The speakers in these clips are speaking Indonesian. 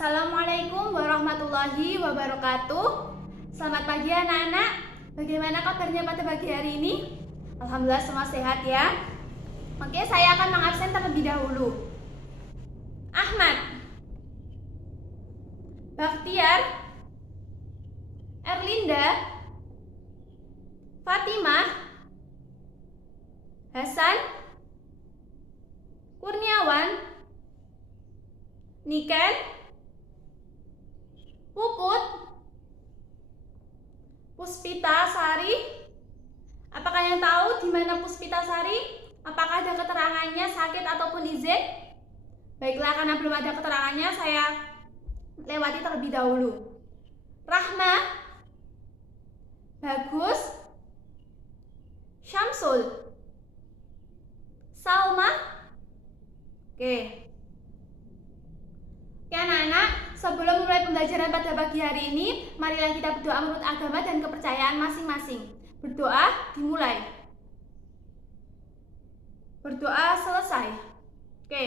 Assalamualaikum warahmatullahi wabarakatuh. Selamat pagi anak-anak. Bagaimana kabarnya pada pagi hari ini? Alhamdulillah semua sehat ya. Oke, saya akan mengabsen terlebih dahulu. Ahmad, Bakhtiar, Erlinda, Fatimah, Hasan, Kurniawan, Niken, Puput, Puspita Sari. Apakah yang tahu di mana Puspita Sari? Apakah ada keterangannya sakit ataupun izin? Baiklah, karena belum ada keterangannya, saya lewati terlebih dahulu. Rahma, Bagus, Syamsul, Salma. Oke, anak-anak, sebelum mulai pembelajaran pada pagi hari ini, marilah kita berdoa menurut agama dan kepercayaan masing-masing. Berdoa dimulai. Berdoa selesai. Oke,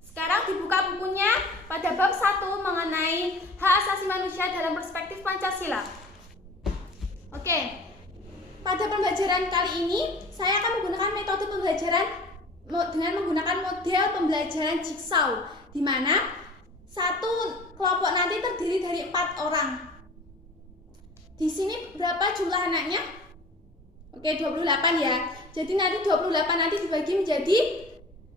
sekarang dibuka bukunya pada bab 1 mengenai hak asasi manusia dalam perspektif Pancasila. Oke, pada pembelajaran kali ini saya akan menggunakan metode pembelajaran dengan menggunakan model pembelajaran jigsaw, di mana satu kelompok nanti terdiri dari 4 orang. Di sini berapa jumlah anaknya? Oke, 28 ya. Jadi nanti 28 nanti dibagi menjadi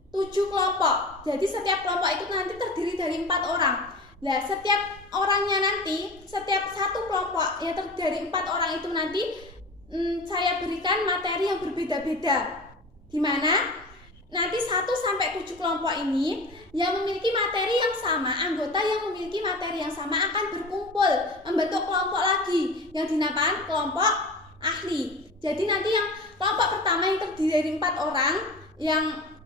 7 kelompok. Jadi setiap kelompok itu nanti terdiri dari 4 orang. Nah, setiap orangnya nanti, setiap satu kelompok yang terdiri dari 4 orang itu nanti saya berikan materi yang berbeda-beda. Di mana nanti 1 sampai 7 kelompok ini yang memiliki materi yang sama, anggota yang memiliki materi yang sama akan berkumpul membentuk kelompok lagi yang dinamakan kelompok ahli. Jadi nanti yang kelompok pertama yang terdiri dari 4 orang, yang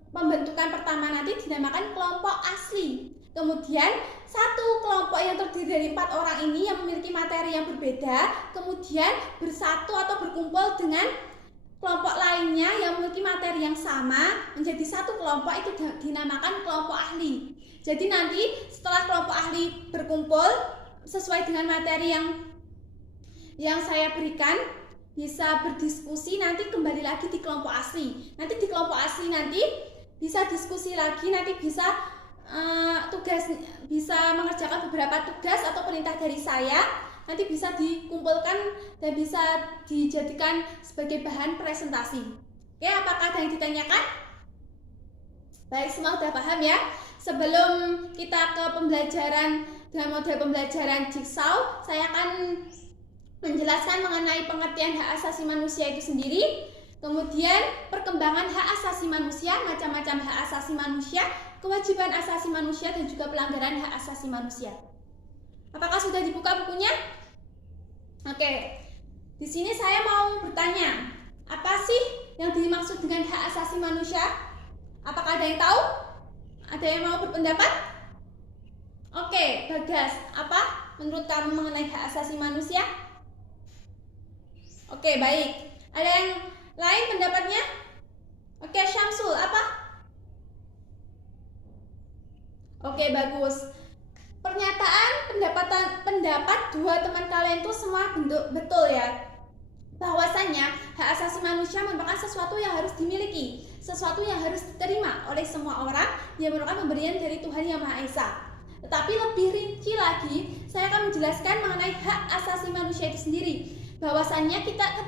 pembentukan pertama nanti dinamakan kelompok asli. Kemudian satu kelompok yang terdiri dari 4 orang ini yang memiliki materi yang berbeda, kemudian bersatu atau berkumpul dengan kelompok lainnya yang memiliki materi yang sama menjadi satu kelompok, itu dinamakan kelompok ahli. Jadi nanti setelah kelompok ahli berkumpul sesuai dengan materi yang saya berikan, bisa berdiskusi, nanti kembali lagi di kelompok asli. Nanti di kelompok asli nanti bisa diskusi lagi, nanti bisa bisa mengerjakan beberapa tugas atau perintah dari saya. Nanti bisa dikumpulkan dan bisa dijadikan sebagai bahan presentasi. Oke, apakah ada yang ditanyakan? Baik, semua sudah paham ya. Sebelum kita ke pembelajaran dengan model pembelajaran jigsaw, saya akan menjelaskan mengenai pengertian hak asasi manusia itu sendiri, kemudian perkembangan hak asasi manusia, macam-macam hak asasi manusia, kewajiban asasi manusia, dan juga pelanggaran hak asasi manusia. Apakah sudah dibuka bukunya? Oke, di sini saya mau bertanya, apa sih yang dimaksud dengan hak asasi manusia? Apakah ada yang tahu? Ada yang mau berpendapat? Oke, Bagas, apa menurut kamu mengenai hak asasi manusia? Oke, baik. Ada yang lain pendapatnya? Oke, Syamsul, apa? Oke, bagus. Pernyataan pendapat dua teman kalian itu semua betul ya. Bahwasanya hak asasi manusia merupakan sesuatu yang harus dimiliki, sesuatu yang harus diterima oleh semua orang, yang merupakan pemberian dari Tuhan Yang Maha Esa. Tetapi lebih rinci lagi, saya akan menjelaskan mengenai hak asasi manusia itu sendiri. Bahwasannya ketika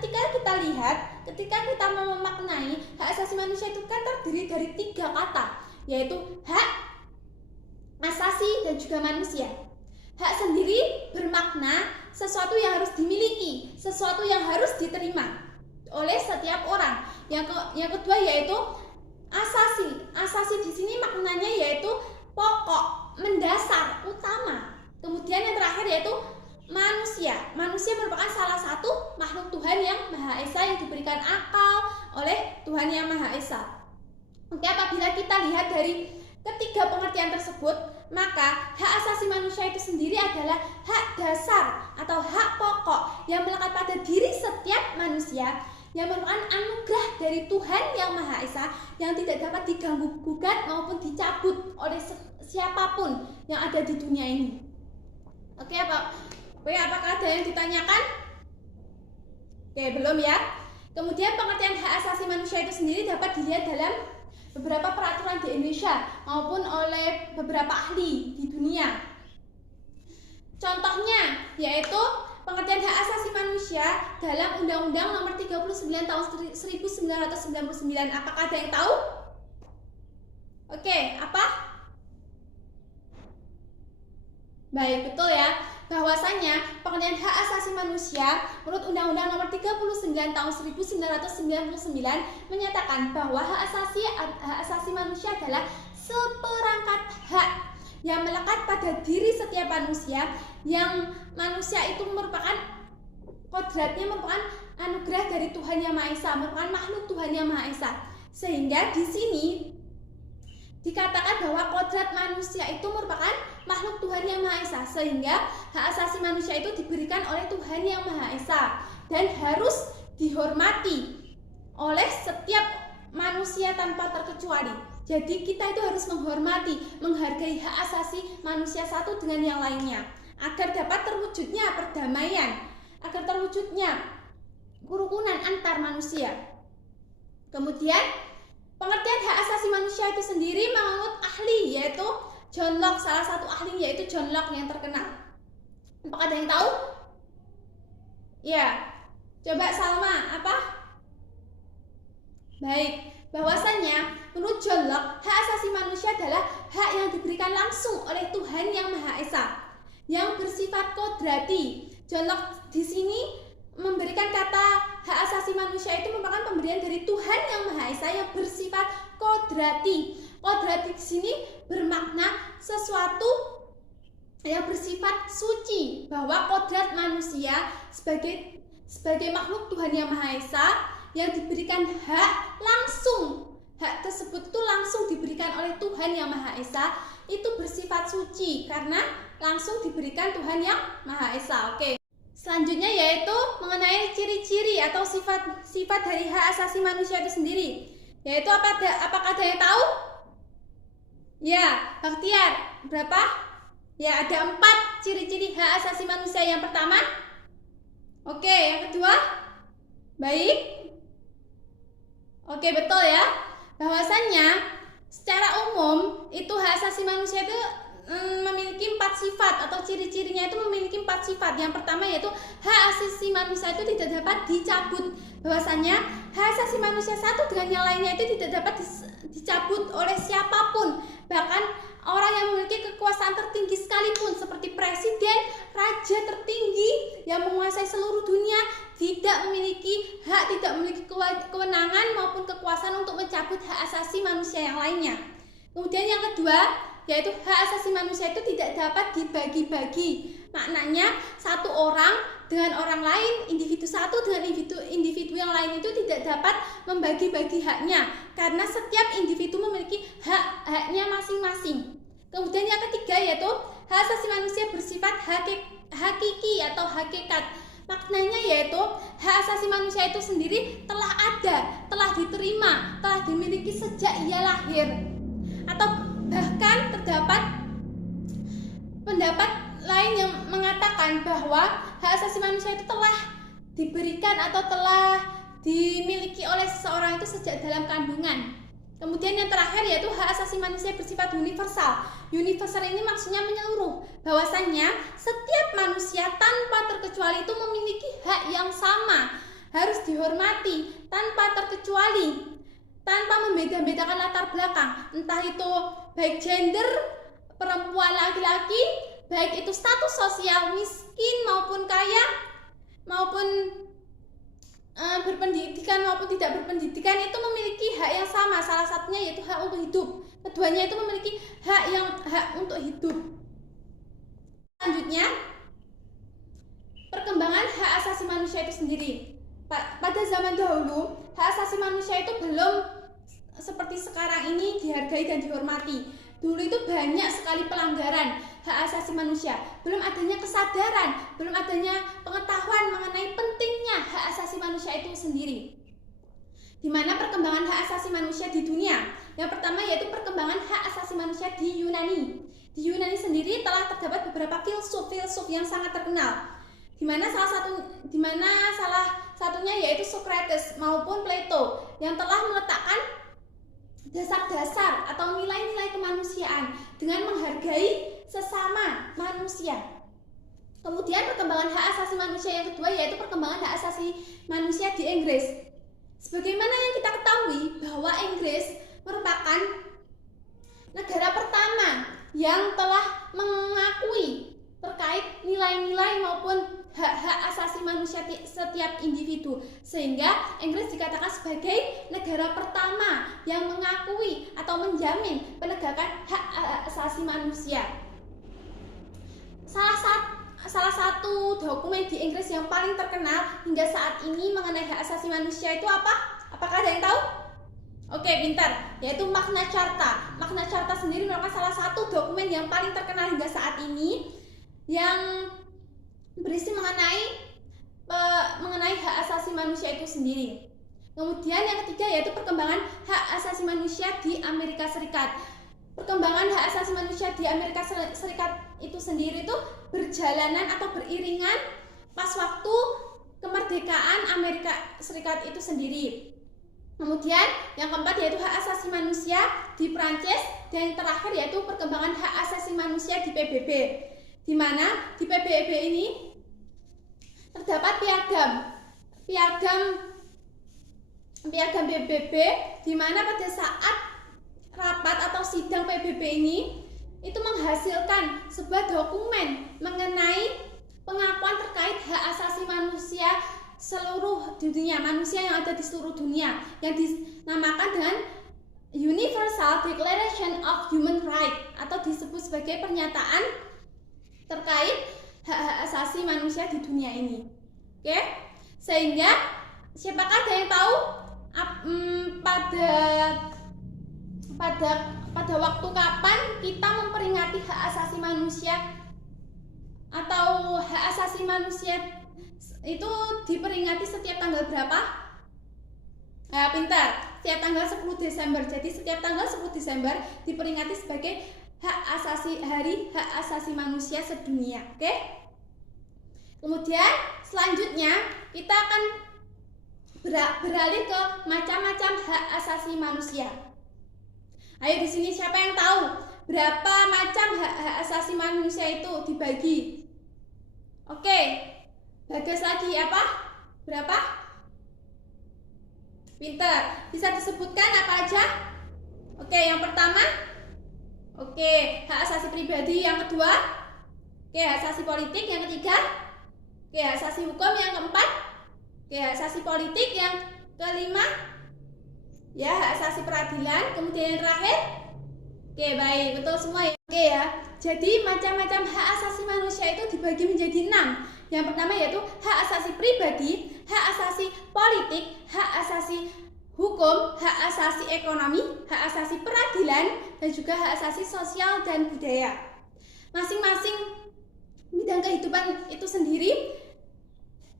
kita memaknai hak asasi manusia itu kan terdiri dari 3 kata, yaitu hak, asasi, dan juga manusia. Hak sendiri bermakna sesuatu yang harus dimiliki, sesuatu yang harus diterima oleh setiap orang. Yang kedua yaitu asasi. Asasi di sini maknanya yaitu pokok, mendasar, utama. Kemudian yang terakhir yaitu manusia. Manusia merupakan salah satu makhluk Tuhan Yang Maha Esa yang diberikan akal oleh Tuhan Yang Maha Esa. Oke, apabila kita lihat dari ketiga pengertian tersebut, maka hak asasi manusia itu sendiri adalah hak dasar atau hak pokok yang melekat pada diri setiap manusia, yang merupakan anugerah dari Tuhan Yang Maha Esa yang tidak dapat diganggu gugat maupun dicabut oleh siapapun yang ada di dunia ini. Oke, apakah ada yang ditanyakan? Oke, belum ya. Kemudian pengertian hak asasi manusia itu sendiri dapat dilihat dalam beberapa peraturan di Indonesia maupun oleh beberapa ahli di dunia. Contohnya yaitu pengertian hak asasi manusia dalam Undang-Undang Nomor 39 Tahun 1999. Apakah ada yang tahu? Oke, apa? Baik, betul ya. Bahwasanya pengertian hak asasi manusia menurut Undang-Undang Nomor 39 Tahun 1999 menyatakan bahwa hak asasi manusia adalah seperangkat hak yang melekat pada diri setiap manusia, yang manusia itu merupakan kodratnya, merupakan anugerah dari Tuhan Yang Maha Esa, merupakan makhluk Tuhan Yang Maha Esa. Sehingga di sini dikatakan bahwa kodrat manusia itu merupakan makhluk Tuhan Yang Maha Esa, sehingga hak asasi manusia itu diberikan oleh Tuhan Yang Maha Esa dan harus dihormati oleh setiap manusia tanpa terkecuali. Jadi kita itu harus menghormati, menghargai hak asasi manusia satu dengan yang lainnya, agar dapat terwujudnya perdamaian, agar terwujudnya kerukunan antar manusia. Kemudian pengertian hak asasi manusia itu sendiri menurut ahli yaitu John Locke, salah satu ahli yaitu John Locke yang terkenal. Apakah ada yang tahu? Ya, coba Salma, apa? Baik, bahwasannya menurut John Locke, hak asasi manusia adalah hak yang diberikan langsung oleh Tuhan Yang Maha Esa, yang bersifat kodrati. John Locke di sini memberikan kata hak asasi manusia itu merupakan pemberian dari Tuhan Yang Maha Esa yang bersifat kodrati. Kodrati di sini bermakna sesuatu yang bersifat suci, bahwa kodrat manusia sebagai makhluk Tuhan Yang Maha Esa yang diberikan hak langsung. Hak tersebut itu langsung diberikan oleh Tuhan Yang Maha Esa, itu bersifat suci karena langsung diberikan Tuhan Yang Maha Esa. Oke. Selanjutnya yaitu mengenai ciri-ciri atau sifat dari hak asasi manusia itu sendiri. Yaitu apakah ada yang tahu? Ya, Baktiar, berapa? Ya, ada 4 ciri-ciri hak asasi manusia. Yang pertama, oke, yang kedua, baik. Oke, betul ya. Bahwasannya secara umum itu hak asasi manusia itu memiliki 4 sifat atau ciri-cirinya itu memiliki 4 sifat. Yang pertama yaitu hak asasi manusia itu tidak dapat dicabut. Bahwasanya hak asasi manusia satu dengan yang lainnya itu tidak dapat dicabut oleh siapapun, bahkan orang yang memiliki kekuasaan tertinggi sekalipun seperti presiden, raja tertinggi yang menguasai seluruh dunia tidak memiliki hak, tidak memiliki kewenangan maupun kekuasaan untuk mencabut hak asasi manusia yang lainnya. Kemudian yang kedua yaitu hak asasi manusia itu tidak dapat dibagi-bagi. Maknanya satu orang dengan orang lain, individu satu dengan individu yang lain itu tidak dapat membagi-bagi haknya, karena setiap individu memiliki haknya masing-masing. Kemudian yang ketiga yaitu hak asasi manusia bersifat hakiki atau hakikat. Maknanya yaitu hak asasi manusia itu sendiri telah ada, telah diterima, telah dimiliki sejak ia lahir. Atau bahkan terdapat pendapat lain yang mengatakan bahwa hak asasi manusia itu telah diberikan atau telah dimiliki oleh seseorang itu sejak dalam kandungan. Kemudian yang terakhir yaitu hak asasi manusia bersifat universal. Universal ini maksudnya menyeluruh, bahwasannya setiap manusia tanpa terkecuali itu memiliki hak yang sama, harus dihormati tanpa terkecuali, tanpa membeda-bedakan latar belakang, entah itu baik gender, perempuan laki-laki, baik itu status sosial miskin maupun kaya, maupun berpendidikan maupun tidak berpendidikan, itu memiliki hak yang sama. Salah satunya yaitu hak untuk hidup. Keduanya itu memiliki hak untuk hidup. Selanjutnya, perkembangan hak asasi manusia itu sendiri. Pada zaman dahulu, hak asasi manusia itu belum seperti sekarang ini dihargai dan dihormati. Dulu itu banyak sekali pelanggaran hak asasi manusia, belum adanya kesadaran, belum adanya pengetahuan mengenai pentingnya hak asasi manusia itu sendiri. Di mana perkembangan hak asasi manusia di dunia? Yang pertama yaitu perkembangan hak asasi manusia di Yunani. Di Yunani sendiri telah terdapat beberapa filsuf yang sangat terkenal, di mana salah satunya yaitu Socrates maupun Plato yang telah meletakkan dasar-dasar atau nilai-nilai kemanusiaan dengan menghargai sesama manusia. Kemudian perkembangan hak asasi manusia yang kedua yaitu perkembangan hak asasi manusia di Inggris. Sebagaimana yang kita ketahui bahwa Inggris merupakan negara pertama yang telah mengakui terkait nilai-nilai maupun hak-hak asasi manusia setiap individu, sehingga Inggris dikatakan sebagai negara pertama yang mengakui atau menjamin penegakan hak asasi manusia. Salah satu dokumen di Inggris yang paling terkenal hingga saat ini mengenai hak asasi manusia itu apa? Apakah ada yang tahu? Oke, pintar, yaitu Magna Carta. Magna Carta sendiri merupakan salah satu dokumen yang paling terkenal hingga saat ini yang berisi mengenai hak asasi manusia itu sendiri. Kemudian yang ketiga yaitu perkembangan hak asasi manusia di Amerika Serikat. Perkembangan hak asasi manusia di Amerika Serikat itu sendiri itu berjalanan atau beriringan pas waktu kemerdekaan Amerika Serikat itu sendiri. Kemudian yang keempat yaitu hak asasi manusia di Prancis, dan yang terakhir yaitu perkembangan hak asasi manusia di PBB, di mana di PBB ini terdapat piagam PBB, di mana pada saat rapat atau sidang PBB ini itu menghasilkan sebuah dokumen mengenai pengakuan terkait hak asasi manusia seluruh dunia, manusia yang ada di seluruh dunia, yang dinamakan dengan Universal Declaration of Human Rights atau disebut sebagai pernyataan terkait hak-hak asasi manusia di dunia ini. Oke, sehingga siapakah ada yang tahu pada waktu kapan kita memperingati hak asasi manusia, atau hak asasi manusia itu diperingati setiap tanggal berapa? Pintar, setiap tanggal 10 Desember. Jadi setiap tanggal 10 Desember diperingati sebagai hari hak asasi manusia sedunia. Oke? Kemudian selanjutnya kita akan beralih ke macam-macam hak asasi manusia. Ayo, di sini siapa yang tahu berapa macam hak asasi manusia itu dibagi? Oke, bagus lagi apa? Berapa? Pintar. Bisa disebutkan apa aja? Oke, yang pertama, hak asasi pribadi. Yang kedua, hak asasi politik. Yang ketiga, hak asasi hukum. Yang keempat, hak asasi politik. Yang kelima, hak asasi peradilan. Kemudian yang terakhir, baik, betul semua ya. Ya, jadi macam-macam hak asasi manusia itu dibagi menjadi 6. Yang pertama yaitu hak asasi pribadi, hak asasi politik, hak asasi hukum, hak asasi ekonomi, hak asasi peradilan, dan juga hak asasi sosial dan budaya. Masing-masing bidang kehidupan itu sendiri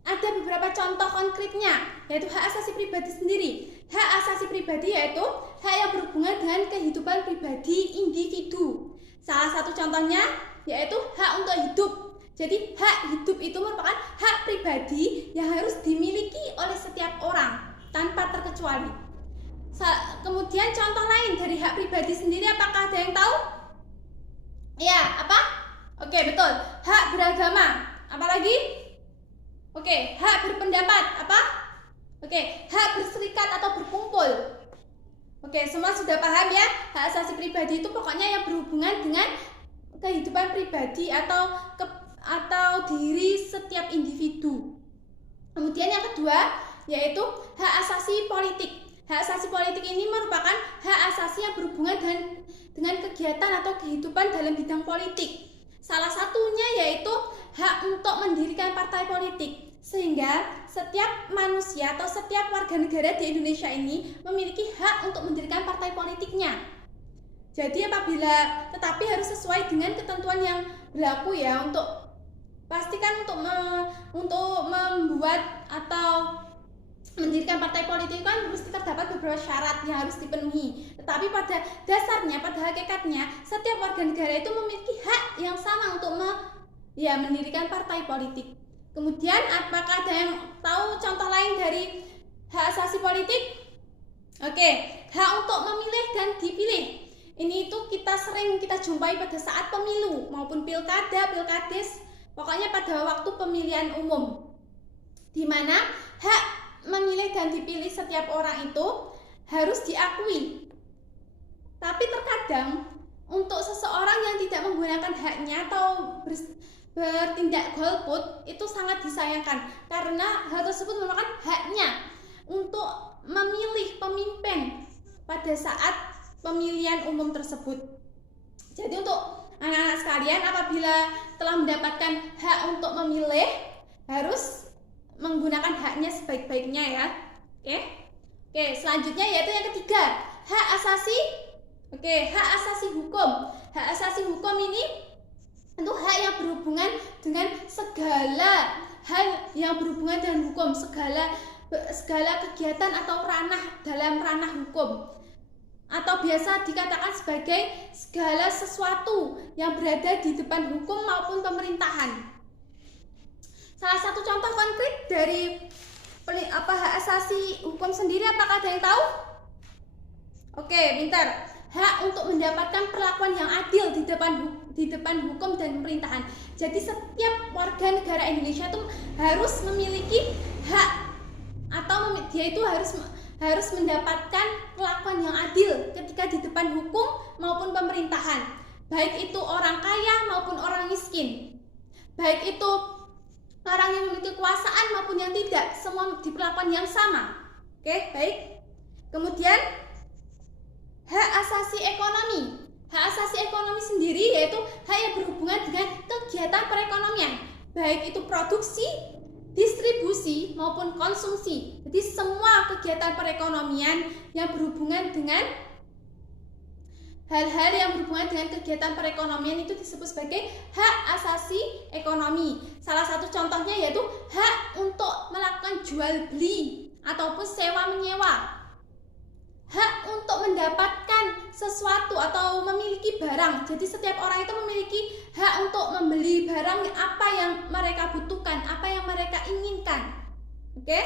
ada beberapa contoh konkretnya, yaitu hak asasi pribadi sendiri. Hak asasi pribadi yaitu hak yang berhubungan dengan kehidupan pribadi individu. Salah satu contohnya yaitu hak untuk hidup. Jadi hak hidup itu merupakan hak pribadi yang harus dimiliki oleh setiap orang tanpa terkecuali. Kemudian contoh lain dari hak pribadi sendiri, apakah ada yang tahu? Ya, apa? Oke, betul. Hak beragama. Apalagi? Oke, hak berpendapat. Apa? Oke, hak berserikat atau berkumpul. Oke, semua sudah paham ya? Hak asasi pribadi itu pokoknya yang berhubungan dengan kehidupan pribadi atau diri setiap individu. Kemudian yang kedua yaitu hak asasi politik. Hak asasi politik ini merupakan hak asasi yang berhubungan dengan kegiatan atau kehidupan dalam bidang politik. Salah satunya yaitu hak untuk mendirikan partai politik, sehingga setiap manusia atau setiap warga negara di Indonesia ini memiliki hak untuk mendirikan partai politiknya. Jadi tetapi harus sesuai dengan ketentuan yang berlaku ya, untuk pastikan untuk membuat atau mendirikan partai politik kan mesti terdapat beberapa syarat yang harus dipenuhi. Tetapi pada dasarnya, pada hakikatnya, setiap warga negara itu memiliki hak yang sama untuk mendirikan partai politik. Kemudian, apakah ada yang tahu contoh lain dari hak asasi politik? Oke, hak untuk memilih dan dipilih. Ini itu sering kita jumpai pada saat pemilu maupun pilkada, pilkades, pokoknya pada waktu pemilihan umum, di mana hak memilih dan dipilih setiap orang itu harus diakui. Tapi terkadang untuk seseorang yang tidak menggunakan haknya atau bertindak golput itu sangat disayangkan, karena hal tersebut merupakan haknya untuk memilih pemimpin pada saat pemilihan umum tersebut. Jadi untuk anak-anak sekalian, apabila telah mendapatkan hak untuk memilih, harus menggunakan haknya sebaik-baiknya ya. Oke, selanjutnya yaitu yang ketiga, hak asasi. Hak asasi hukum. Hak asasi hukum ini itu hak yang berhubungan dengan segala hal yang berhubungan dengan hukum, segala kegiatan atau dalam ranah hukum, atau biasa dikatakan sebagai segala sesuatu yang berada di depan hukum maupun pemerintahan. Salah satu contoh konkret dari hak asasi hukum sendiri, apakah ada yang tahu? Oke, pintar. Hak untuk mendapatkan perlakuan yang adil di depan hukum dan pemerintahan. Jadi setiap warga negara Indonesia itu harus memiliki hak, atau dia itu harus mendapatkan perlakuan yang adil ketika di depan hukum maupun pemerintahan, baik itu orang kaya maupun orang miskin, baik itu orang yang memiliki kekuasaan maupun yang tidak, semua diperlakukan yang sama. Oke, baik. Kemudian hak asasi ekonomi. Hak asasi ekonomi sendiri yaitu hak yang berhubungan dengan kegiatan perekonomian, baik itu produksi, distribusi maupun konsumsi. Jadi semua kegiatan perekonomian yang berhubungan dengan hal-hal yang berhubungan dengan kegiatan perekonomian itu disebut sebagai hak asasi ekonomi. Salah satu contohnya yaitu hak untuk melakukan jual beli ataupun sewa menyewa, hak untuk mendapatkan sesuatu atau memiliki barang. Jadi setiap orang itu memiliki hak untuk membeli barang apa yang mereka butuhkan, apa yang mereka inginkan. Oke?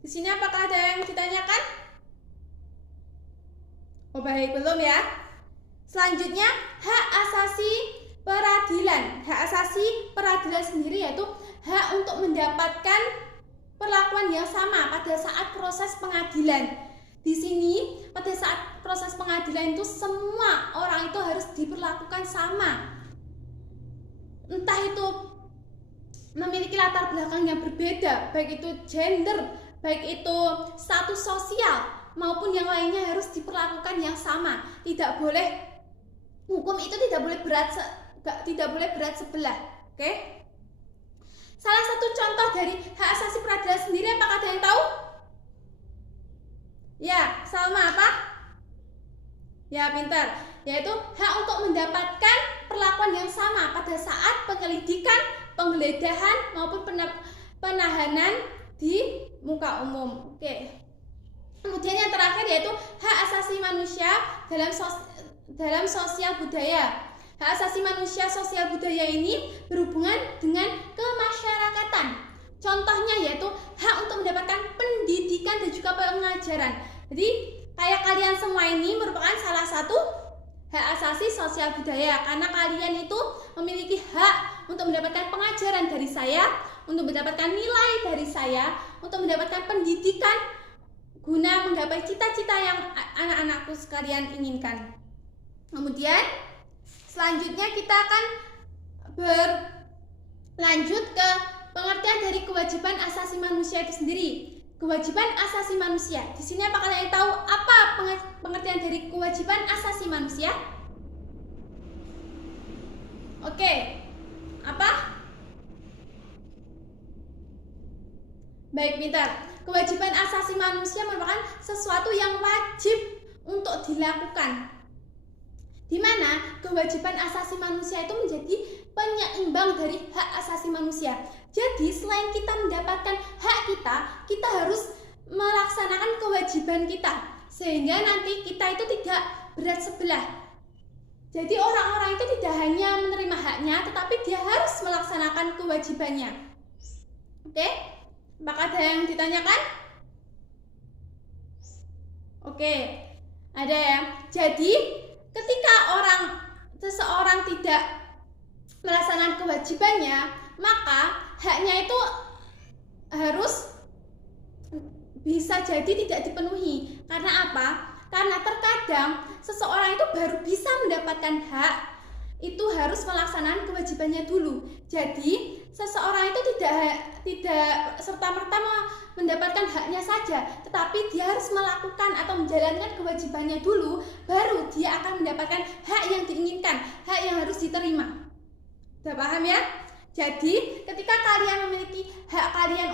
Di sini apakah ada yang ditanyakan? Oh baik, belum ya. Selanjutnya hak asasi peradilan. Hak asasi peradilan sendiri yaitu hak untuk mendapatkan perlakuan yang sama pada saat proses pengadilan. Di sini pada saat proses pengadilan itu semua orang itu harus diperlakukan sama. Entah itu memiliki latar belakang yang berbeda, baik itu gender, baik itu status sosial maupun yang lainnya, harus diperlakukan yang sama. Tidak boleh, hukum itu tidak boleh berat sebelah. Oke? Salah satu contoh dari hak asasi peradilan sendiri, apakah ada yang tahu? Ya, Salma apa? Ya, pintar. Yaitu hak untuk mendapatkan perlakuan yang sama pada saat penyelidikan, penggeledahan maupun penahanan di muka umum. Oke. Kemudian yang terakhir yaitu hak asasi manusia dalam sosial budaya. Hak asasi manusia sosial budaya ini berhubungan dengan kemasyarakatan. Contohnya yaitu hak untuk mendapatkan pendidikan dan juga pengajaran. Jadi kayak kalian semua ini merupakan salah satu hak asasi sosial budaya, karena kalian itu memiliki hak untuk mendapatkan pengajaran dari saya, untuk mendapatkan nilai dari saya, untuk mendapatkan pendidikan guna menggapai cita-cita yang anak-anakku sekalian inginkan. Kemudian selanjutnya kita akan berlanjut ke pengertian dari kewajiban asasi manusia itu sendiri. Kewajiban asasi manusia. Di sini apakah kalian tahu apa pengertian dari kewajiban asasi manusia? Oke. Apa? Baik, pintar. Kewajiban asasi manusia merupakan sesuatu yang wajib untuk dilakukan, di mana kewajiban asasi manusia itu menjadi penyeimbang dari hak asasi manusia. Jadi selain kita mendapatkan hak kita, kita harus melaksanakan kewajiban kita, sehingga nanti kita itu tidak berat sebelah. Jadi orang-orang itu tidak hanya menerima haknya, tetapi dia harus melaksanakan kewajibannya. Oke? Apakah ada yang ditanyakan? Oke, ada ya. Jadi ketika seseorang tidak melaksanakan kewajibannya, maka haknya itu harus bisa jadi tidak dipenuhi. Karena apa? Karena terkadang seseorang itu baru bisa mendapatkan hak itu harus melaksanakan kewajibannya dulu. Jadi seseorang itu tidak serta-merta mendapatkan haknya saja, tetapi dia harus melakukan atau menjalankan kewajibannya dulu, baru dia akan mendapatkan hak yang diinginkan, hak yang harus diterima. Sudah paham ya? Jadi ketika kalian memiliki hak kalian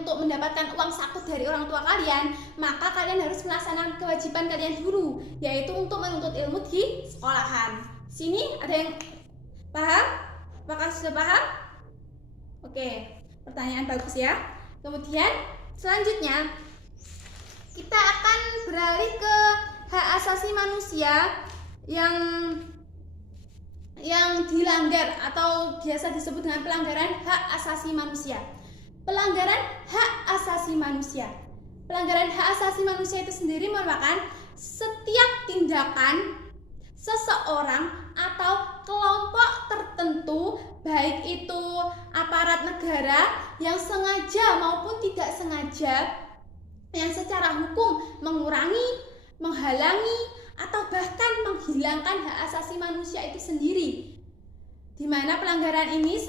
untuk mendapatkan uang saku dari orang tua kalian, maka kalian harus melaksanakan kewajiban kalian dulu, yaitu untuk menuntut ilmu di sekolahan. Sini ada yang paham? Apakah sudah paham? Oke, pertanyaan bagus ya. Kemudian selanjutnya kita akan beralih ke hak asasi manusia yang dilanggar atau biasa disebut dengan pelanggaran hak asasi manusia. Pelanggaran hak asasi manusia. Pelanggaran hak asasi manusia itu sendiri merupakan setiap tindakan seseorang atau kelompok tertentu, baik itu aparat negara yang sengaja maupun tidak sengaja, yang secara hukum mengurangi, menghalangi, atau bahkan menghilangkan hak asasi manusia itu sendiri. Di mana pelanggaran ini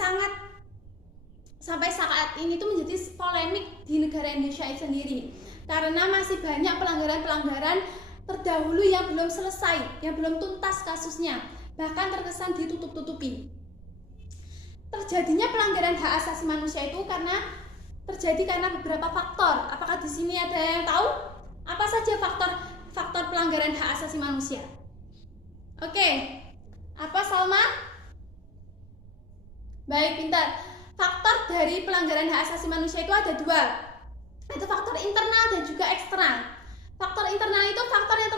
sampai saat ini itu menjadi polemik di negara Indonesia itu sendiri, karena masih banyak pelanggaran-pelanggaran terdahulu yang belum selesai, yang belum tuntas kasusnya, bahkan terkesan ditutup-tutupi. Terjadinya pelanggaran hak asasi manusia itu terjadi karena beberapa faktor. Apakah di sini ada yang tahu apa saja faktor pelanggaran hak asasi manusia? Oke, apa Salma? Baik, pintar. Faktor dari pelanggaran hak asasi manusia itu ada dua, itu faktor internal dan juga eksternal. Faktor internal itu faktor yang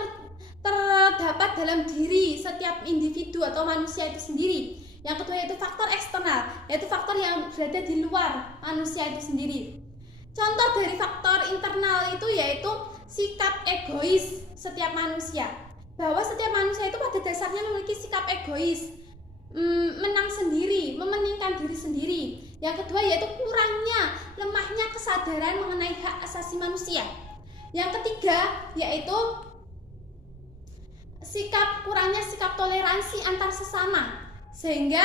terdapat dalam diri setiap individu atau manusia itu sendiri. Yang kedua yaitu faktor eksternal, yaitu faktor yang berada di luar manusia itu sendiri. Contoh dari faktor internal itu yaitu sikap egois setiap manusia. Bahwa setiap manusia itu pada dasarnya memiliki sikap egois, menang sendiri, mementingkan diri sendiri. Yang kedua yaitu lemahnya kesadaran mengenai hak asasi manusia. Yang ketiga yaitu kurangnya sikap toleransi antar sesama, sehingga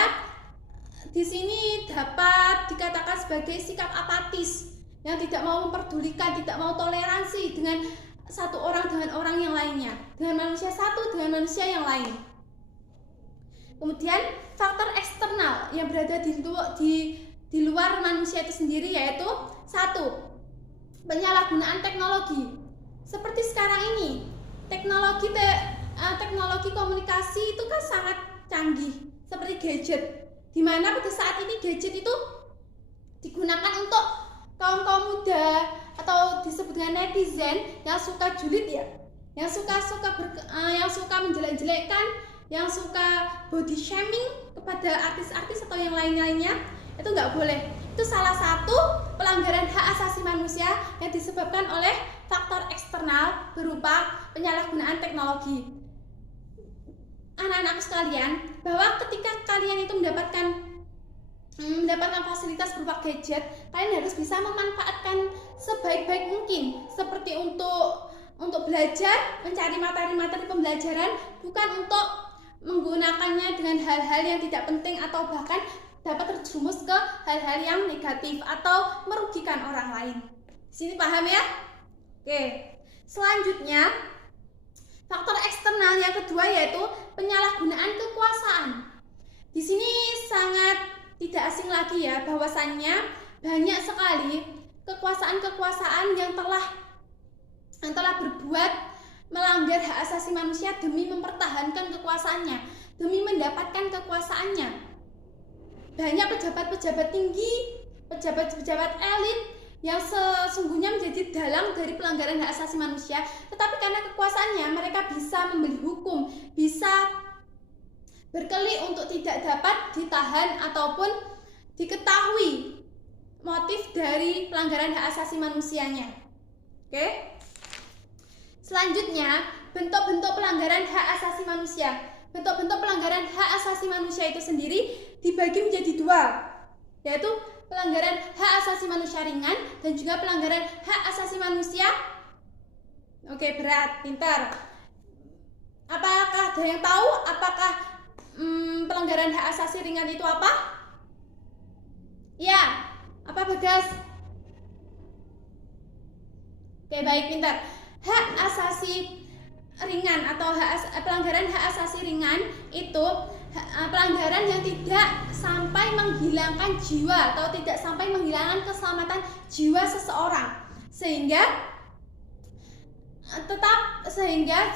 di sini dapat dikatakan sebagai sikap apatis yang tidak mau memperdulikan, tidak mau toleransi dengan satu orang dengan orang yang lainnya, dengan manusia satu dengan manusia yang lain. Kemudian faktor eksternal yang berada di luar manusia itu sendiri yaitu satu, penyalahgunaan teknologi. Seperti sekarang ini, teknologi komunikasi itu kan sangat canggih, seperti gadget, di mana pada saat ini gadget itu digunakan untuk kaum muda atau disebut dengan netizen yang suka julid ya, yang suka menjelek-jelekkan, yang suka body shaming kepada artis-artis atau yang lain-lainnya. Itu nggak boleh. Itu salah satu pelanggaran hak asasi manusia yang disebabkan oleh faktor eksternal berupa penyalahgunaan teknologi. Anak-anakku sekalian, bahwa ketika kalian itu mendapatkan fasilitas berupa gadget, kalian harus bisa memanfaatkan sebaik-baik mungkin, seperti untuk belajar, mencari materi-materi pembelajaran, bukan untuk menggunakannya dengan hal-hal yang tidak penting atau bahkan dapat terjerumus ke hal-hal yang negatif atau merugikan orang lain. Sini paham ya? Oke. Selanjutnya, faktor eksternal yang kedua yaitu penyalahgunaan kekuasaan. Di sini sangat tidak asing lagi ya, bahwasannya banyak sekali kekuasaan-kekuasaan yang telah berbuat melanggar hak asasi manusia demi mempertahankan kekuasaannya, demi mendapatkan kekuasaannya. banyak pejabat-pejabat tinggi, pejabat-pejabat elit yang sesungguhnya menjadi dalang dari pelanggaran hak asasi manusia, tetapi karena kekuasaannya mereka bisa membeli hukum, bisa berkelit untuk tidak dapat ditahan ataupun diketahui motif dari pelanggaran hak asasi manusianya. Oke. Selanjutnya, bentuk-bentuk pelanggaran hak asasi manusia. Bentuk-bentuk pelanggaran hak asasi manusia itu sendiri dibagi menjadi dua, yaitu pelanggaran hak asasi manusia ringan dan juga pelanggaran hak asasi manusia berat. Pintar. Apakah ada yang tahu apakah pelanggaran hak asasi ringan itu apa? Ya, apa Bagas? Oke, baik, pintar. Hak asasi ringan atau pelanggaran hak asasi ringan itu pelanggaran yang tidak sampai menghilangkan jiwa atau tidak sampai menghilangkan keselamatan jiwa seseorang, sehingga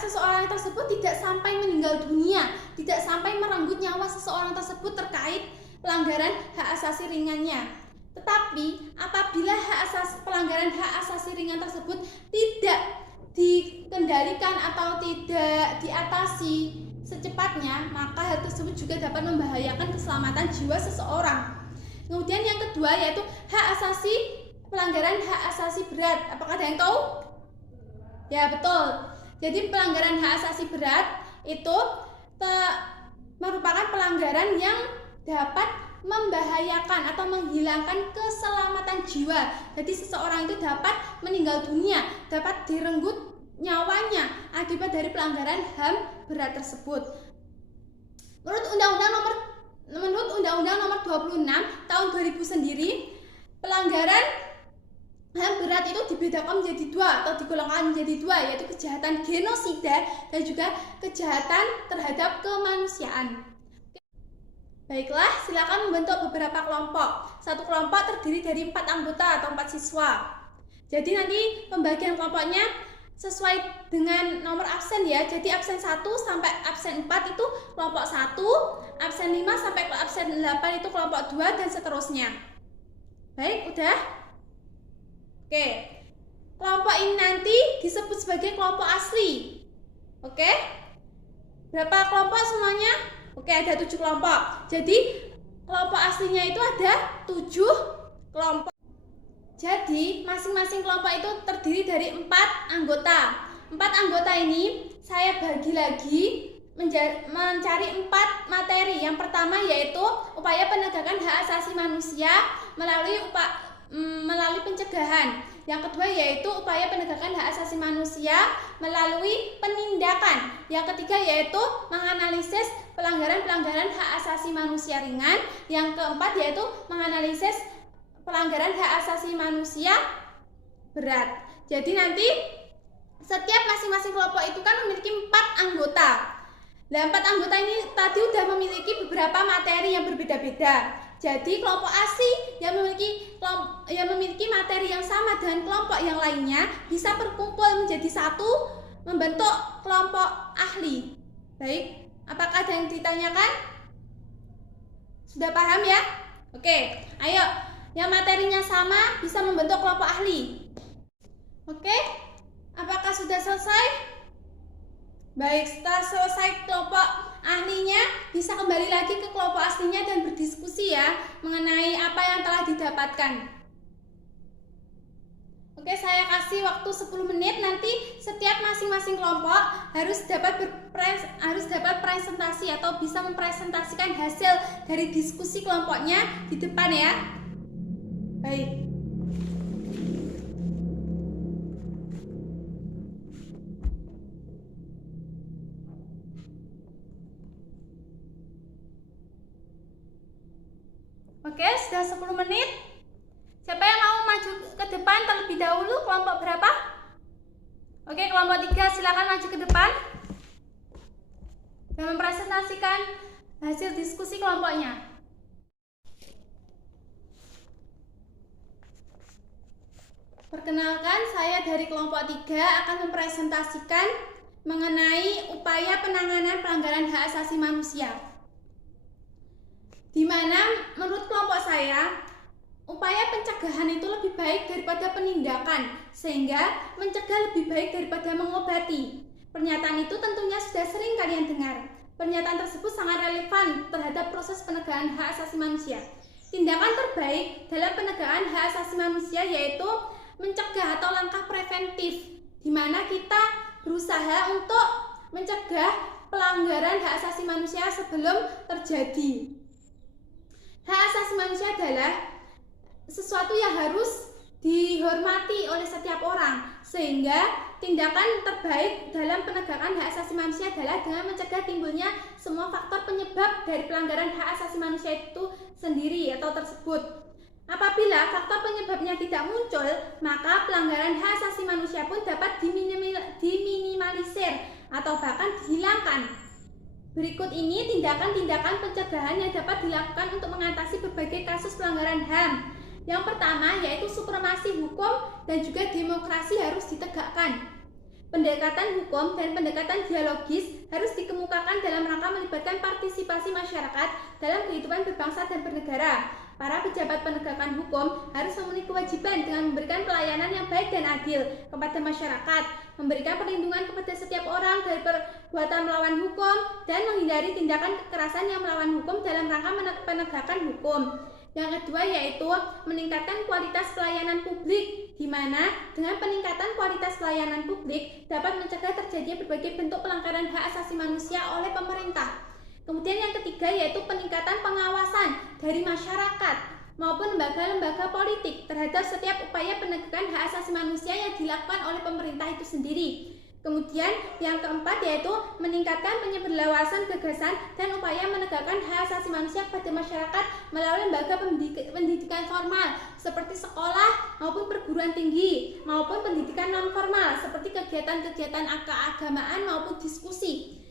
seseorang tersebut tidak sampai meninggal dunia, tidak sampai merenggut nyawa seseorang tersebut terkait pelanggaran hak asasi ringannya. Tetapi apabila pelanggaran hak asasi ringan tersebut tidak dikendalikan atau tidak diatasi secepatnya, maka hal tersebut juga dapat membahayakan keselamatan jiwa seseorang. Kemudian yang kedua yaitu pelanggaran hak asasi berat. Apakah ada yang tahu? Ya, betul. Jadi pelanggaran hak asasi berat itu merupakan pelanggaran yang dapat membahayakan atau menghilangkan keselamatan jiwa. Jadi seseorang itu dapat meninggal dunia, dapat direnggut nyawanya akibat dari pelanggaran HAM berat tersebut. Menurut Undang-Undang Nomor 26 tahun 2000 sendiri, pelanggaran HAM berat itu dibedakan menjadi dua atau digolongkan menjadi dua, yaitu kejahatan genosida dan juga kejahatan terhadap kemanusiaan. Baiklah, silakan membentuk beberapa kelompok. Satu kelompok terdiri dari 4 anggota atau 4 siswa. Jadi nanti pembagian kelompoknya sesuai dengan nomor absen ya. Jadi absen 1 sampai absen 4 itu kelompok 1, absen 5 sampai absen 8 itu kelompok 2 dan seterusnya. Baik, udah? Oke. Kelompok ini nanti disebut sebagai kelompok asli. Oke? Berapa kelompok semuanya? Oke, ada 7 kelompok. Jadi kelompok aslinya itu ada 7 kelompok. Jadi masing-masing kelompok itu terdiri dari 4 anggota. 4 anggota ini saya bagi lagi mencari 4 materi. Yang pertama yaitu upaya penegakan hak asasi manusia melalui pencegahan. Yang kedua yaitu upaya penegakan hak asasi manusia melalui penindakan. Yang ketiga yaitu menganalisis pelanggaran-pelanggaran hak asasi manusia ringan. Yang keempat yaitu menganalisis pelanggaran hak asasi manusia berat. Jadi nanti setiap masing-masing kelompok itu kan memiliki 4 anggota. Nah, 4 anggota ini tadi sudah memiliki beberapa materi yang berbeda-beda. Jadi kelompok asli yang memiliki materi yang sama dengan kelompok yang lainnya bisa berkumpul menjadi satu membentuk kelompok ahli. Baik, apakah ada yang ditanyakan? Sudah paham ya? Oke, ayo. Yang materinya sama bisa membentuk kelompok ahli. Oke, apakah sudah selesai? Baik, setelah selesai kelompok ahlinya, bisa kembali lagi ke kelompok aslinya dan berdiskusi ya mengenai apa yang telah didapatkan. Oke, saya kasih waktu 10 menit. Nanti setiap masing-masing kelompok harus dapat presentasi atau bisa mempresentasikan hasil dari diskusi kelompoknya di depan ya. Baik. Oke, sudah 10 menit. Siapa yang mau maju ke depan terlebih dahulu? Kelompok berapa? Oke, kelompok 3 silakan maju ke depan dan mempresentasikan hasil diskusi kelompoknya. Perkenalkan, saya dari kelompok 3 akan mempresentasikan mengenai upaya penanganan pelanggaran hak asasi manusia. di mana menurut kelompok saya upaya pencegahan itu lebih baik daripada penindakan, sehingga mencegah lebih baik daripada mengobati. Pernyataan itu tentunya sudah sering kalian dengar. Pernyataan tersebut sangat relevan terhadap proses penegakan hak asasi manusia. Tindakan terbaik dalam penegakan hak asasi manusia yaitu mencegah atau langkah preventif, di mana kita berusaha untuk mencegah pelanggaran hak asasi manusia sebelum terjadi. Hak asasi manusia adalah sesuatu yang harus dihormati oleh setiap orang, sehingga tindakan terbaik dalam penegakan hak asasi manusia adalah dengan mencegah timbulnya semua faktor penyebab dari pelanggaran hak asasi manusia itu sendiri atau tersebut. Apabila faktor penyebabnya tidak muncul, maka pelanggaran hak asasi manusia pun dapat diminimalisir atau bahkan dihilangkan. Berikut ini tindakan-tindakan pencegahan yang dapat dilakukan untuk mengatasi berbagai kasus pelanggaran HAM. Yang pertama yaitu supremasi hukum dan juga demokrasi harus ditegakkan. Pendekatan hukum dan pendekatan dialogis harus dikemukakan dalam rangka melibatkan partisipasi masyarakat dalam kehidupan berbangsa dan bernegara. Para pejabat penegakan hukum harus memenuhi kewajiban dengan memberikan pelayanan yang baik dan adil kepada masyarakat, memberikan perlindungan kepada setiap orang dari perbuatan melawan hukum, dan menghindari tindakan kekerasan yang melawan hukum dalam rangka penegakan hukum. Yang kedua yaitu meningkatkan kualitas pelayanan publik, di mana dengan peningkatan kualitas pelayanan publik dapat mencegah terjadinya berbagai bentuk pelanggaran hak asasi manusia oleh pemerintah. Kemudian yang ketiga yaitu peningkatan pengawasan dari masyarakat maupun lembaga-lembaga politik terhadap setiap upaya penegakan hak asasi manusia yang dilakukan oleh pemerintah itu sendiri. Kemudian yang keempat yaitu meningkatkan penyebarluasan gagasan dan upaya menegakkan hak asasi manusia kepada masyarakat melalui lembaga pendidikan formal seperti sekolah maupun perguruan tinggi maupun pendidikan non formal seperti kegiatan-kegiatan keagamaan maupun diskusi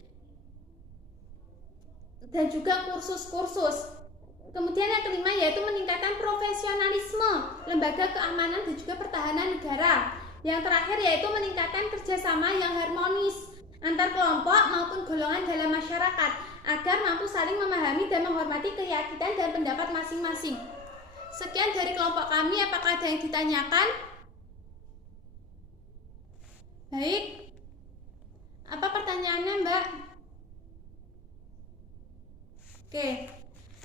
dan juga kursus-kursus. Kemudian yang kelima yaitu meningkatkan profesionalisme lembaga keamanan dan juga pertahanan negara. Yang terakhir yaitu meningkatkan kerjasama yang harmonis antar kelompok maupun golongan dalam masyarakat agar mampu saling memahami dan menghormati keyakinan dan pendapat masing-masing. Sekian dari kelompok kami, apakah ada yang ditanyakan? Baik, apa pertanyaannya Mbak? Oke,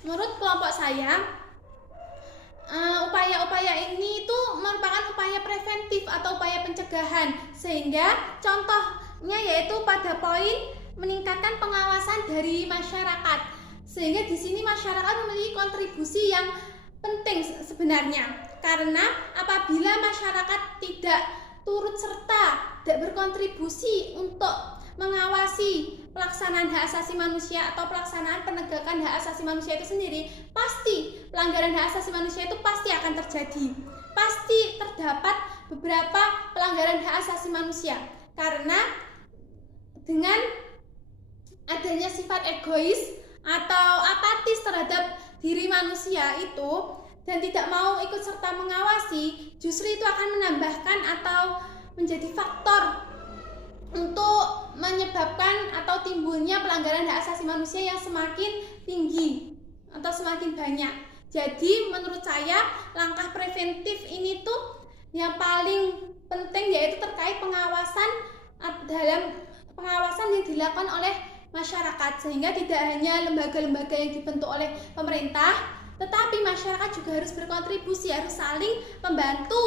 menurut kelompok saya upaya-upaya ini itu merupakan upaya preventif atau upaya pencegahan, sehingga contohnya yaitu pada poin meningkatkan pengawasan dari masyarakat, sehingga di sini masyarakat memiliki kontribusi yang penting sebenarnya, karena apabila masyarakat tidak turut serta, tidak berkontribusi untuk mengawasi pelaksanaan hak asasi manusia atau pelaksanaan penegakan hak asasi manusia itu sendiri, pasti pelanggaran hak asasi manusia itu pasti akan terjadi. Pasti terdapat beberapa pelanggaran hak asasi manusia, karena dengan adanya sifat egois atau apatis terhadap diri manusia itu dan tidak mau ikut serta mengawasi, justru itu akan menambahkan atau menjadi faktor untuk menyebabkan atau timbulnya pelanggaran hak asasi manusia yang semakin tinggi atau semakin banyak. Jadi menurut saya langkah preventif ini tuh yang paling penting yaitu terkait pengawasan yang dilakukan oleh masyarakat, sehingga tidak hanya lembaga-lembaga yang dibentuk oleh pemerintah, tetapi masyarakat juga harus berkontribusi, harus saling membantu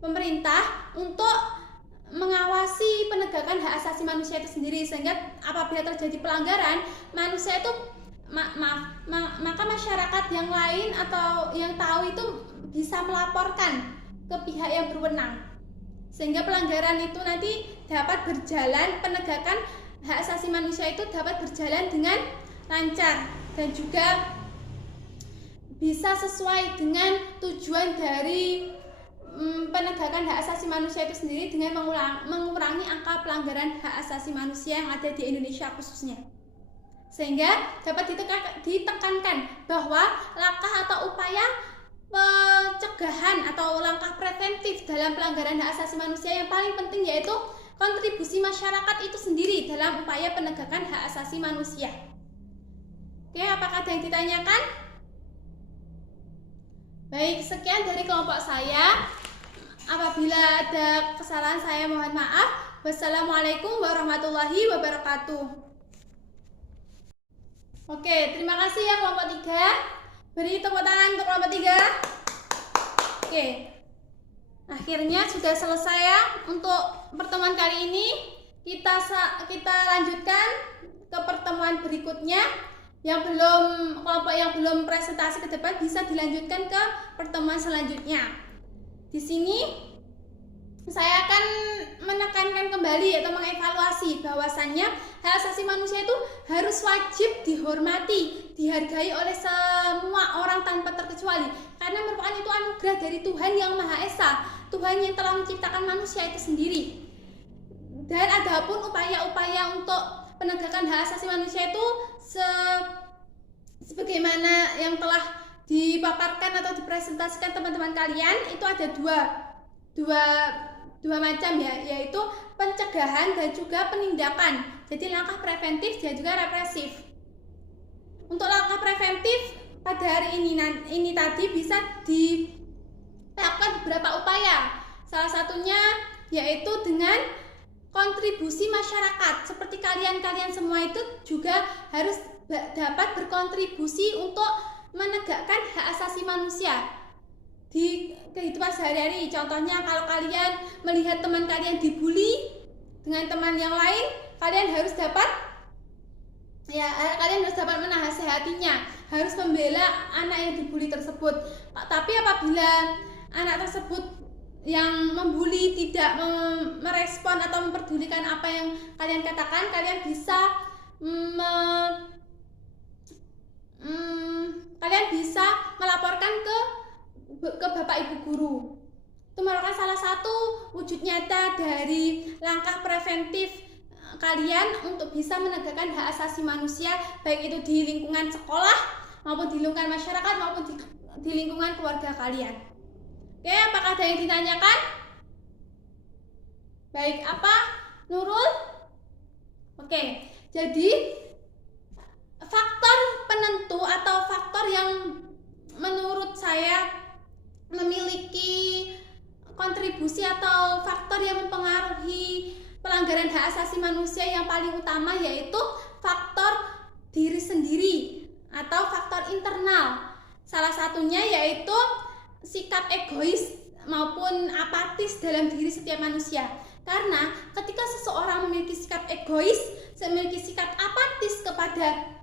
pemerintah untuk mengawasi penegakan hak asasi manusia itu sendiri, sehingga apabila terjadi pelanggaran manusia itu maka masyarakat yang lain atau yang tahu itu bisa melaporkan ke pihak yang berwenang, sehingga pelanggaran itu nanti dapat berjalan, penegakan hak asasi manusia itu dapat berjalan dengan lancar dan juga bisa sesuai dengan tujuan dari penegakan hak asasi manusia itu sendiri dengan mengurangi angka pelanggaran hak asasi manusia yang ada di Indonesia khususnya, sehingga dapat ditekankan bahwa langkah atau upaya pencegahan atau langkah preventif dalam pelanggaran hak asasi manusia yang paling penting yaitu kontribusi masyarakat itu sendiri dalam upaya penegakan hak asasi manusia. Oke, apakah ada yang ditanyakan? Baik, sekian dari kelompok saya. Apabila ada kesalahan saya mohon maaf. Wassalamualaikum warahmatullahi wabarakatuh. Oke, terima kasih ya kelompok 3. Beri tepuk tangan untuk kelompok 3. Oke. Akhirnya sudah selesai ya untuk pertemuan kali ini. Kita lanjutkan ke pertemuan berikutnya. Kelompok yang belum presentasi ke depan bisa dilanjutkan ke pertemuan selanjutnya. Di sini saya akan menekankan kembali atau mengevaluasi bahwasannya hak asasi manusia itu harus wajib dihormati, dihargai oleh semua orang tanpa terkecuali, karena merupakan itu anugerah dari Tuhan yang Maha Esa, Tuhan yang telah menciptakan manusia itu sendiri. Dan adapun upaya-upaya untuk penegakan hak asasi manusia itu sebagaimana yang telah dipaparkan atau dipresentasikan teman-teman kalian, itu ada dua macam ya, yaitu pencegahan dan juga penindakan. Jadi langkah preventif dan juga represif. Untuk langkah preventif pada hari ini tadi bisa dilakukan beberapa upaya. Salah satunya yaitu dengan kontribusi masyarakat. Seperti kalian semua itu juga harus dapat berkontribusi untuk menegakkan hak asasi manusia di kehidupan sehari-hari. Contohnya kalau kalian melihat teman kalian dibully dengan teman yang lain, kalian harus dapat menasehatinya, harus membela anak yang dibully tersebut. Tapi apabila anak tersebut yang membuli tidak merespon atau memperdulikan apa yang kalian katakan, kalian bisa melaporkan ke Bapak Ibu Guru. Itu merupakan salah satu wujud nyata dari langkah preventif kalian untuk bisa menegakkan hak asasi manusia, baik itu di lingkungan sekolah maupun di lingkungan masyarakat maupun di lingkungan keluarga kalian. Oke, apakah ada yang ditanyakan? Baik, apa? Nurul? Oke, jadi faktor penentu atau faktor yang menurut saya memiliki kontribusi atau faktor yang mempengaruhi pelanggaran hak asasi manusia yang paling utama yaitu faktor diri sendiri atau faktor internal. Salah satunya yaitu sikap egois maupun apatis dalam diri setiap manusia. Karena ketika seseorang memiliki sikap egois, memiliki sikap apatis kepada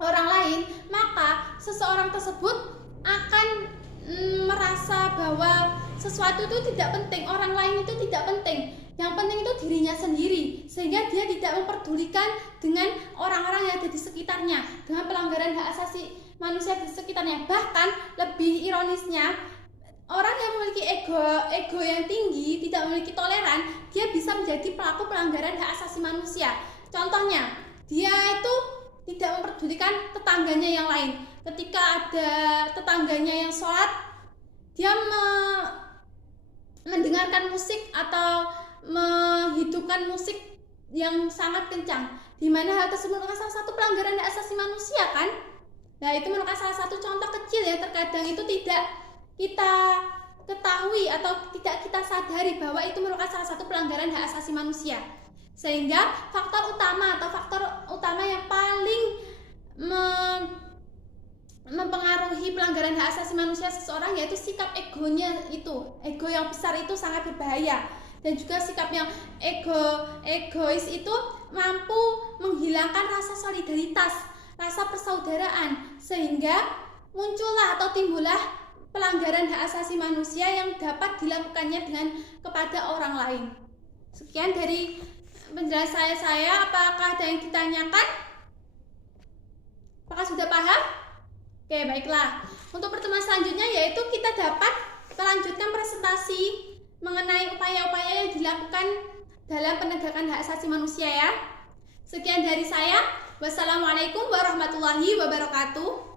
orang lain, maka seseorang tersebut akan merasa bahwa sesuatu itu tidak penting, orang lain itu tidak penting. Yang penting itu dirinya sendiri, sehingga dia tidak memperdulikan dengan orang-orang yang ada di sekitarnya, dengan pelanggaran hak asasi manusia di sekitarnya. Bahkan lebih ironisnya, orang yang memiliki ego yang tinggi, tidak memiliki toleran, dia bisa menjadi pelaku pelanggaran hak asasi manusia. Contohnya, dia itu tidak memperdulikan tetangganya yang lain. Ketika ada tetangganya yang sholat, dia mendengarkan musik atau menghidupkan musik yang sangat kencang, di mana hal tersebut merupakan salah satu pelanggaran hak asasi manusia kan? Nah, itu merupakan salah satu contoh kecil yang terkadang itu tidak kita ketahui atau tidak kita sadari bahwa itu merupakan salah satu pelanggaran hak asasi manusia. Sehingga faktor utama yang paling mempengaruhi pelanggaran hak asasi manusia seseorang yaitu sikap egonya itu. Ego yang besar itu sangat berbahaya, dan juga sikap yang egois itu mampu menghilangkan rasa solidaritas, rasa persaudaraan, sehingga muncullah atau timbullah pelanggaran hak asasi manusia yang dapat dilakukannya kepada orang lain. Sekian dari penjelasan saya. Apakah ada yang ditanyakan? Apakah sudah paham? Oke, baiklah. Untuk pertemuan selanjutnya yaitu kita dapat melanjutkan presentasi mengenai upaya-upaya yang dilakukan dalam penegakan hak asasi manusia ya. Sekian dari saya. Wassalamualaikum warahmatullahi wabarakatuh.